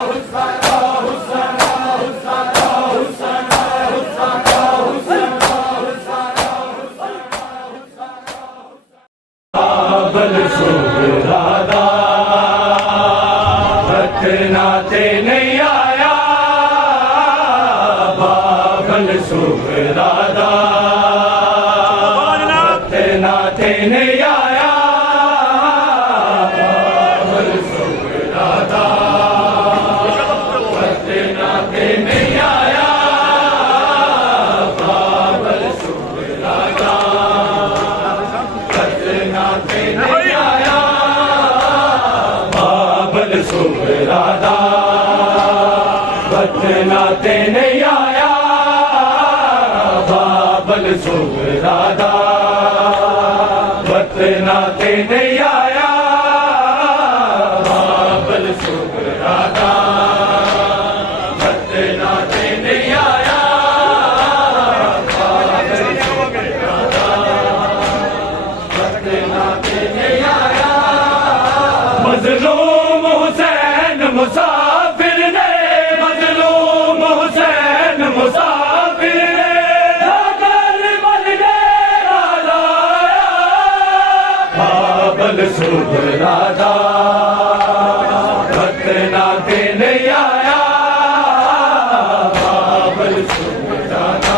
बाबल सुहरादा नाते नहीं आया, बाबल सुहरादा नाते नहीं आया, बाबल सुहरादा नाते नहीं आया, बाबल सुहरादा नाते नहीं आया, बाबल सुहरादा नाते नहीं आया, बाबल सुहरादा नाते नहीं आया, बाबल सुहरादा नाते नहीं आया, नाते नहीं आया। मजलूम हुसैन मुसाफिर ने, मजलूम हुसैन मुसाफिर ने जाकर बन डेरा लाया, बाबल सुहरादा नाते नहीं आया, बाबल सुहरादा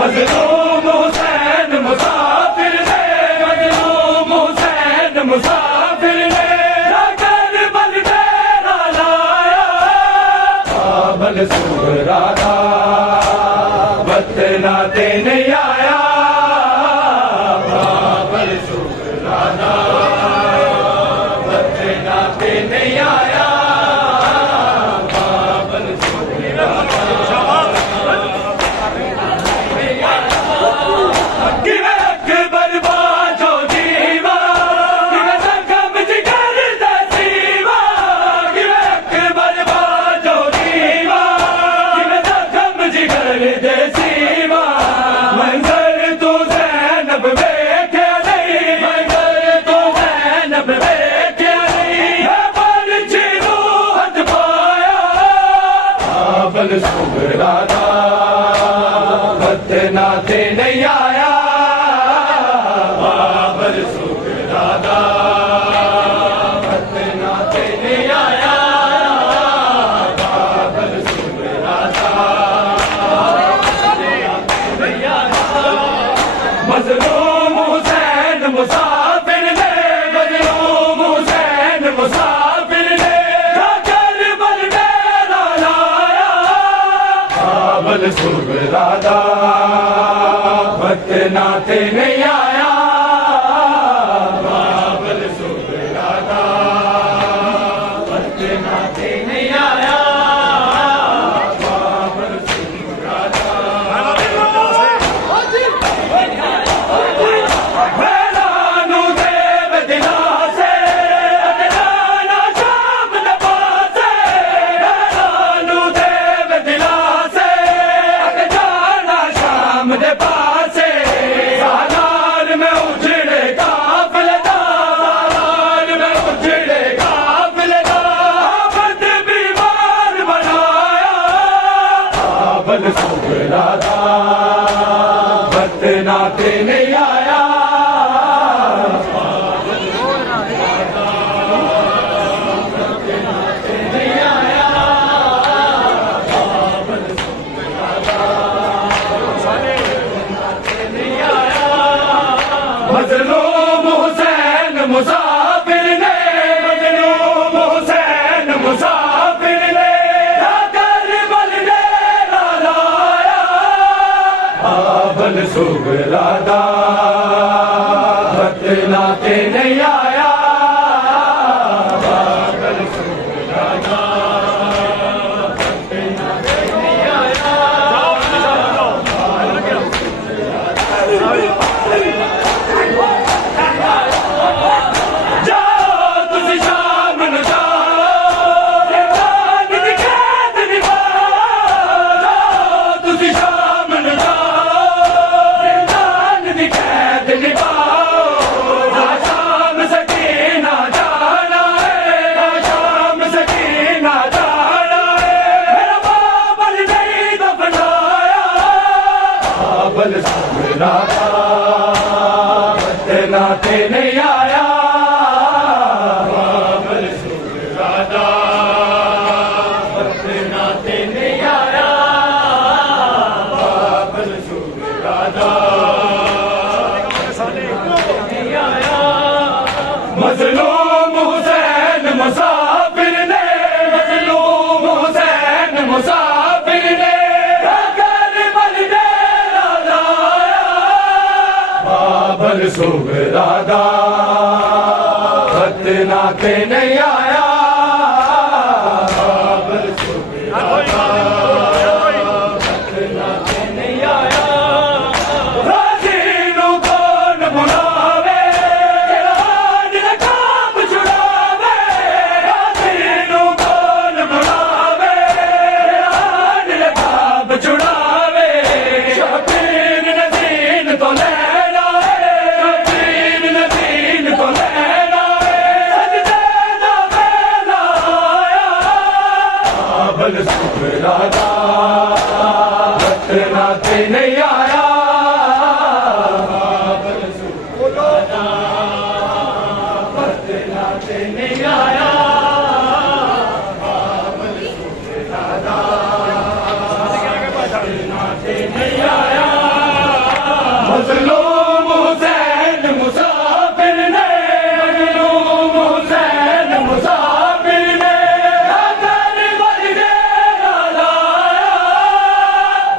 मजलूम हुसैन मुसाफिर ने, मजलूम हुसैन मुसाफिर ने जाकर बन डेरा लाया, बाबल सुहरादा नाते नहीं आया, बाबल सुहरादा नाते नहीं आया, बाबल सुहरादा अकबर बाजो जीवा, जखम जिगर दा सीवा, अकबर बाजो जीवा, जखम जिगर दे सीवा, मंजर तू ज़ैनब वेख्या नहीं, मंजर तू ज़ैनब वेख्या नहीं, पर जीनू हथ पाया, बाबल सुहरादा नाते नहीं आया, बाबल सुहरादा नाते नहीं आया, बाबल सुहरादा नहीं आया। मजलूम हुसैन मुसाफिर ने, मजलूम हुसैन मुसाफिर ने जाकर बन डेरा लाया, बाबल सुहरादा नाते नहीं आया, बाबल सुहरादा नाते नहीं आया, बाबल सुहरादा मैदानू देव दिला से जाना शाम दे पासे, मैदानू देव दिला से जाना शाम दे पासे, सालार मजलूम हुसैन मुसाफिर ने, मजलूम हुसैन मुसाफिर ने करबल डेरा लाया, बाबर सुगरादा खतना के नहीं आया, बाबर सुगरादा खतना के नहीं आया। राजी नू कौन बुलावे, जलाल नकाब छुड़ावे, राजी नू कौन बुलावे, जलाल नकाब छुड़ावे, शबीर नदीन तो लैला है, शबीर नदीन तो लैला है, सजदे दा वेला आया, बाबर सुगरादा खतना ते नहीं आया, बाबर सुगरादा खतना ते नहीं आया, बाबर सुगरादा खतना ते नहीं आया। मजलूम हुसैन मुसाफिर ने, मजलूम हुसैन मुसाफिर ने करबल डेरा लाया,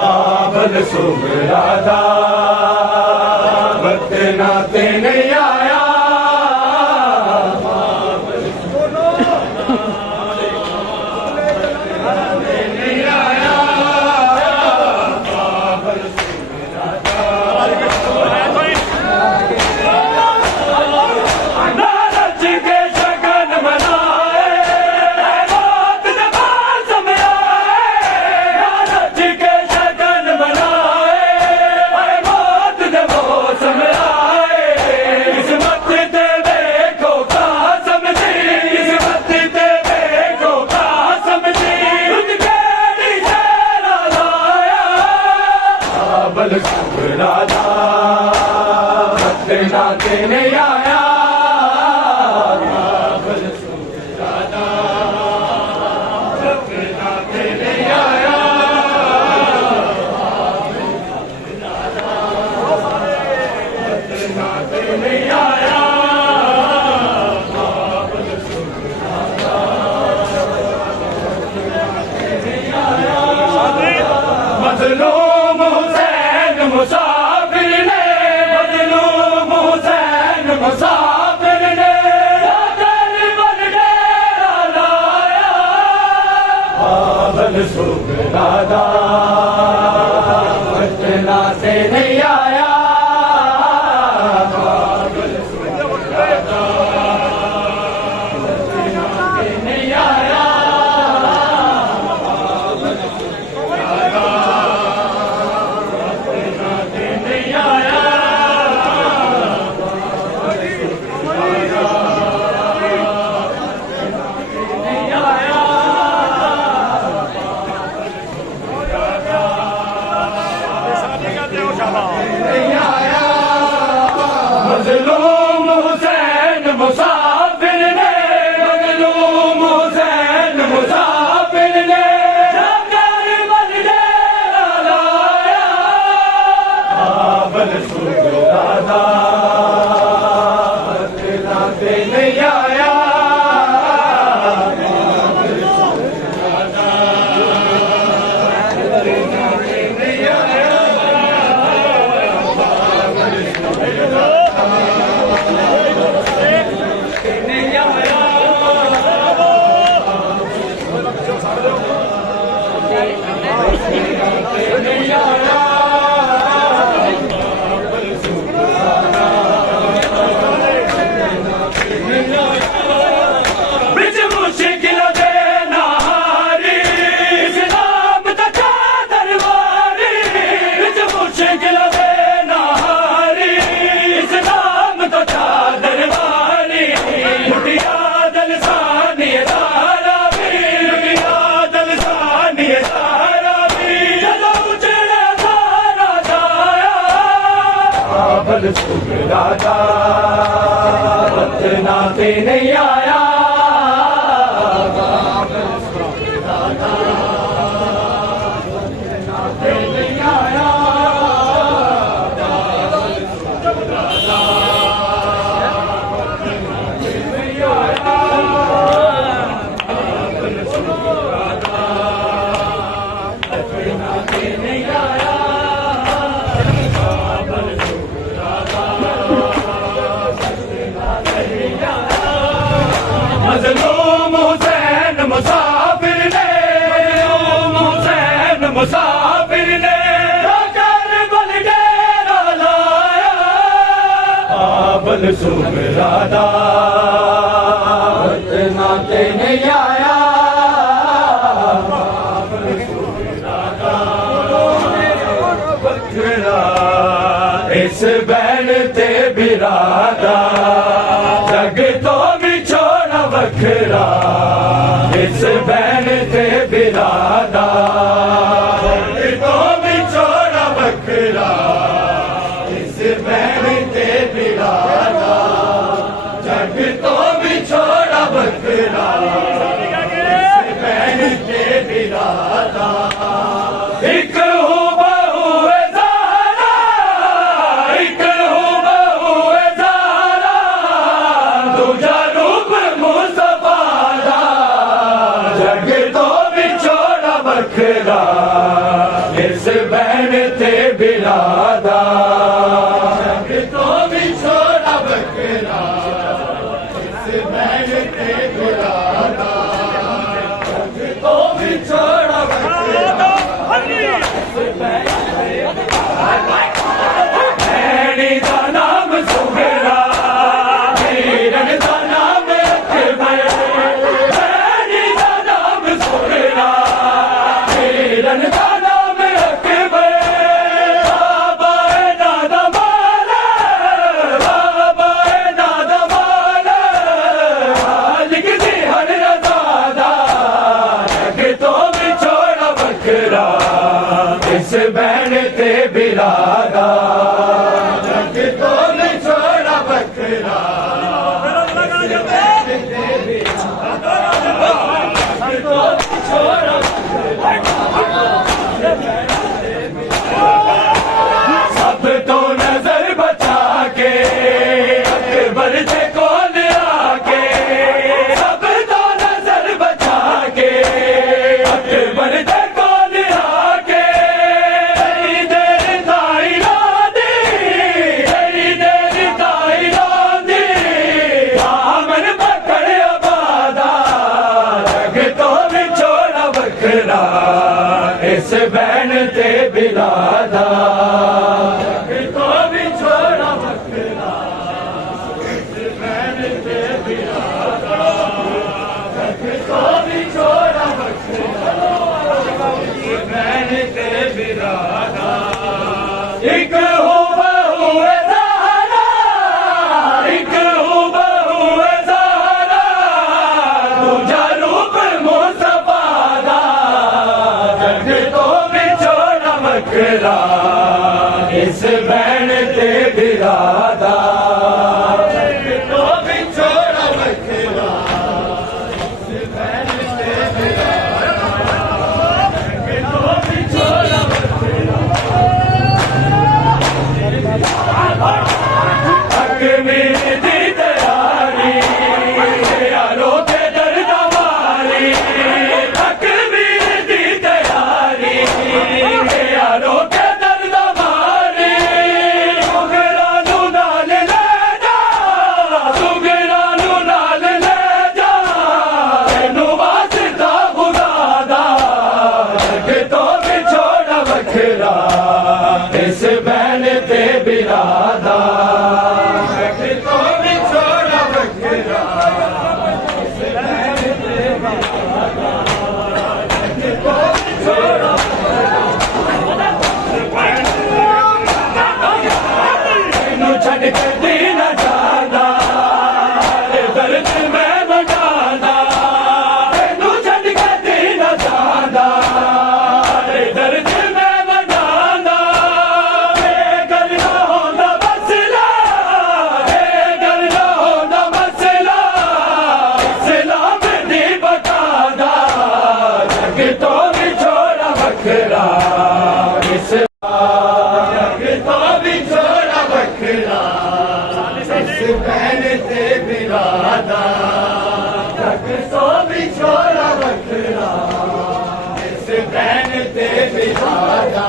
बाबर सुगरादा खतना ते नहीं आया, बाबर सुगरादा ते नहीं आया, बाबर सुगरादा नारज के शगन मनाए, मौत ने पास में आए, नारज के शगन मनाए, मौत ने पास में आए, किस्मत ते देखो कासम दी, किस्मत ते देखो कासम दी, तुझ केड़ी शेरा लाया, बाबर सुगरादा खतना ते नहीं आया, बाबर सुगरादा खतना ते नहीं आया, खतना ते नहीं आया, बाबर सुगरादा नहीं आया। मजलूम हुसैन मुसाफिर ने, मजलूम हुसैन मुसाफिर ने करबल डेरा लाया, बाबर सुगरादा खतना से नहीं आया, बाबर सुगरादा खतना से नहीं आया, बाबर सुगरादा खतना से नहीं आया, नहीं आया, नहीं आया। मजलूम हुसैन मुसाफिर ने, मजलूम हुसैन मुसाफिर ने करबल डेरा लाया, बाबर सुगरादा खतना ते नहीं आया, बाबर सुगरादा खतना ते नहीं आया, बाबर सुगरादा नहीं आया, नहीं आया, बाबर सुगरादा नहीं आया। बिच मुश्किल दे नारी, इस्लाम दा चादर वारी, बिच मुश्किल दे नारी, इस्लाम दा चादर वारी, मुटिया दल सानी सारा भी, मुटिया दल सानी सारा भी, जदों उजड़े सारा जाया, बाबर सुगरादा खतना ते नहीं आया, बाबर सुगरादा खतना ते नहीं आया, बाबर सुगरादा मजलूम हुसैन मुसाफिर ने, मजलूम हुसैन मुसाफिर ने करबल डेरा लाया, बाबल सुगरादा नाते नहीं आया, इस बैन ते बिरादा जग तो भी छोड़ा बखरा, इस बैन ते बिरादा जग तो भी छोड़ा बखरा, इस बैन ते बिरादा जग तो भी छोड़ा बखरा, इस बैन ते बिरादा एक इस बैन ते बिरादा जग तो भी छोड़ा बखरा, इस बैन ते बिरादा जग तो भी छोड़ा बखरा, बैनी दा नाम सुगरा, हिरन दा नाम अकबर, बैनी दा नाम सुगरा, हिरन दा नाम अकबर, बाबा है दादा माला, बाबा है दादा माला, मालिक दी हर रज़ादा जग तो भी छोड़ा बखरा, इस बैन ते बिरादा जग तो भी छोड़ा बखरा, सब तो नजर बचा के अकबर से कौन आके, सब तो नजर बचा के अकबर से कौन आके, तेरी देर ताई रोंदी, तेरी देर ताई रोंदी, दामन पकड़ आबादा जग तो भी छोड़ा बखरा, इस बैन ते बिरादा जग तो भी छोड़ा बखरा, इस बैन ते बिरादा जग तो भी छोड़ा बखरा, इस बैन ते बिरादा एक हो बहू है ज़हरा, एक हो बहू है ज़हरा, दूजा रूप मुस्तफा दा जग तो भी छोड़ा बखरा, इस बैन ते बिरादा जग तो भी छोड़ा बखरा, इस बैन ते बिरादा जग तो भी छोड़ा बखरा, अकमीर दी तैयारी यारों के दर्द मारी, अकमीर दी तैयारी यारों के दर्द मारी, सुगरा नू नाल ले जा, सुगरा नू नाल ले जा, तेनू वास्ता खुदा दा जग तो भी छोड़ा बखरा, इस बैन ते बिरादा जग तो भी छोड़ा बखरा, इस बैन ते बिरादा जग तो भी छोड़ा बखरा, तेनू छड़ के दी न जाना, दर्द मैं मटाना, तेनू छड़ के दी न जाना, दर्द मैं मटाना, बेगर ना होना मसला, बेगर ना होना मसला, इस्लाम दी बतादा जग तो भी छोड़ा बखरा, इस जग तो भी छोड़ा बखरा, इस बैन ते बिरादा जग तो भी छोड़ा बखरा, इस बैन ते बिरादा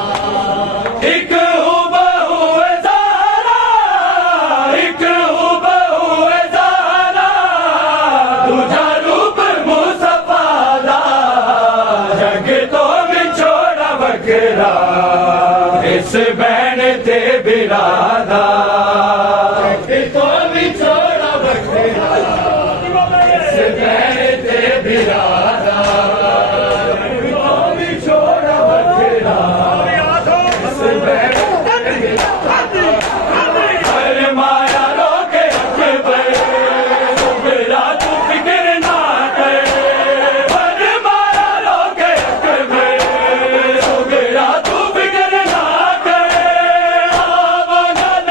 एक हो बहू है ज़हरा, एक हो बहू है ज़हरा, दूजा ਇਸ ਬਹਿਣ ਤੇ ਬਿਰਾਦਾ ਕਿਤੋਂ ਵਿਛੋੜਾ ਵੱਖਰਾ ਇਸ ਬਹਿਣ ਤੇ ਬਿਰਾਦਾ ਕਿਤੋਂ ਵਿਛੋੜਾ ਵੱਖਰਾ ਇਸ ਬਹਿਣ ਤੇ ਬਿਰਾਦਾ ਹਰ ਮਾਇਆ ਰੋਕੇ ਅਕਬਰ ਸੁਬਰਾ ਤੂੰ ਫਿਕਰ ਨਾ ਕਰ ਹਰ ਮਾਇਆ ਰੋਕੇ ਅਕਬਰ ਸੁਬਰਾ ਤੂੰ ਫਿਕਰ ਨਾ ਕਰ ਆਵਾਂਗਾ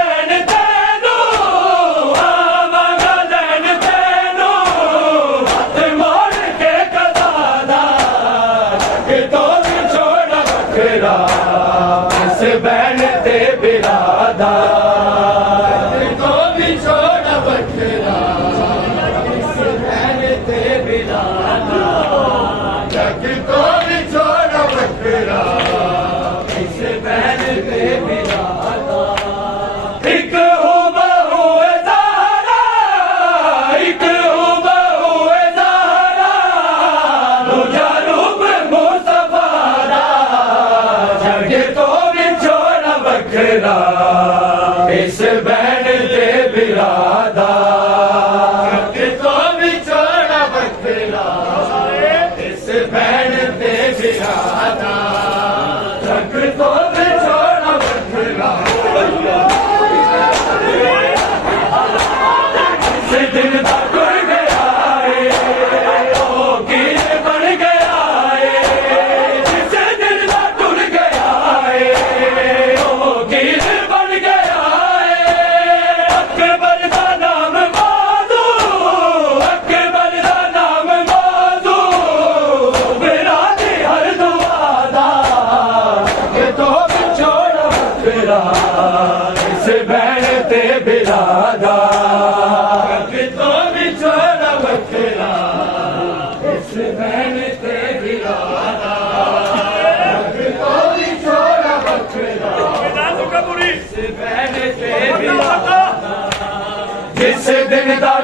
ਲੈਣ ਤੈਨੂੰ ਹੱਥ ਮੋੜ ਕੇ ਕਦਾ ਦਾ ਕਿਤੋਂ ਵਿਛੋੜਾ ਵੱਖਰਾ ਇਸ ਬਹਿਣ ਤੇ ਬਿਰਾਦਾ ਕਿਤੋਂ ਵਿਛੋੜਾ ਵੱਖਰਾ ਇਸ ਬਹਿਣ ਤੇ ਬਿਰਾਦਾ ਕਿਤੋਂ ਵਿਛੋੜਾ ਵੱਖਰਾ ਇਸ ਬਹਿਣ ਤੇ ਬਿਰਾਦਾ ਇੱਕ ਹੋ ਬਹੂ ਜ਼ਾਰਾ ਇੱਕ ਹੋ ਬਹੂ ਜ਼ਾਰਾ ਦੂਜਾ ਰੂਪ ਮੁਸਤਫਾ ਦਾ ਜਗ ਤੋਂ ਵਿਛੋੜਾ ਵੱਖਰਾ ਇਸ ਬਹਿਣ ਤੇ ਬਿਰਾਦਾ ਜਗ ਤੋਂ ਵਿਛੋੜਾ ਵੱਖਰਾ ਇਸ ਬਹਿਣ ਤੇ ਬਿਰਾਦਾ ਜਗ ਤੋਂ ਵਿਛੋੜਾ ਵੱਖਰਾ ਇਸ ਦਿਨ ਦਾ ਟੁਰ ਗਿਆ ਏ ਉਹ ਕੀਰ ਬਣ ਗਿਆ ਏ ਜਿਸ ਦਿਨ ਦਾ ਟੁਰ ਗਿਆ ਏ ਉਹ ਕੀਰ ਬਣ ਗਿਆ ਏ ਅਕਬਰ ਦਾ ਨਾਮ ਬਾਜ਼ੂ ਅਕਬਰ ਦਾ ਨਾਮ ਬਾਜ਼ੂ ਬਿਰਾਦੀ ਹਰ ਦੁਆ ਦਾ ਕਿਤੋਂ ਵਿਛੋੜਾ ਵੱਖਰਾ ਇਸ ਬਹਿਣ ਤੇ ਬਿਰਾਦਾ ਕਿਤੋਂ ਵਿਛੋੜਾ ਵੱਖਰਾ ਇਸ ਬਹਿਣ ਤੇ ਬਿਰਾਦਾ ਕਿਤੋਂ ਵਿਛੋੜਾ ਵੱਖਰਾ ਇਸ ਬਹਿਣ ਤੇ ਬਿਰਾਦਾ ਜਿਸ ਦਿਨ ਦਾ